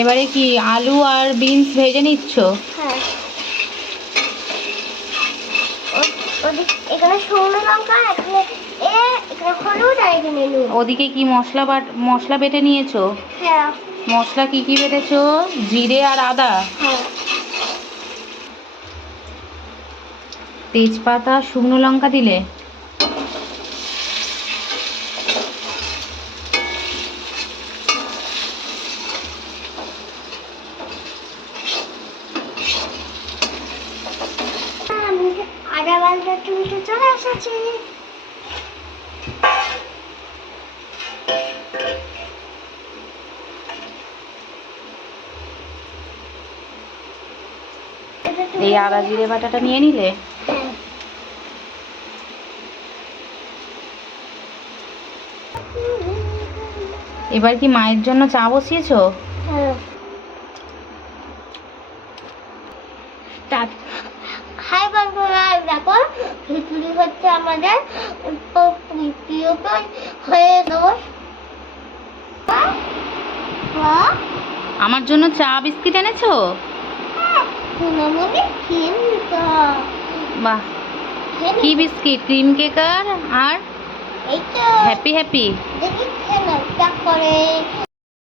এবারে কি আলু আর বিনস ভেজে নিচ্ছ? হ্যাঁ, এখানে শুকনো লঙ্কা, এখানে হলুদ, আর এখানে নুন। ওদিকে কি মশলা বেটে নিয়েছো? হ্যাঁ। মশলা কি কি বেটেছো? জিরে আর আদা, হ্যাঁ। তেজপাতা, শুকনো লঙ্কা দিলে। আমি আদা বাটা তুলতে চলে এসেছি। এই আদা জিরে বাটাটা নিয়ে নিলে। হ্যাঁ। এবার কি মায়ের জন্য চা বসিয়েছো? হ্যাঁ। হাই বন্ধুরা, দেখো খিচুড়ি হচ্ছে আমাদের প্রিয় হয়ে দেবো। আমার জন্য চা বিস্কিট এনেছো? সোনামণি খেয়ে নিতা। বাহ, কি বিস্কিট? ক্রিম কেকার আর এই তো হ্যাপি হ্যাপি। দেখি খেয়ে নাও, চা করে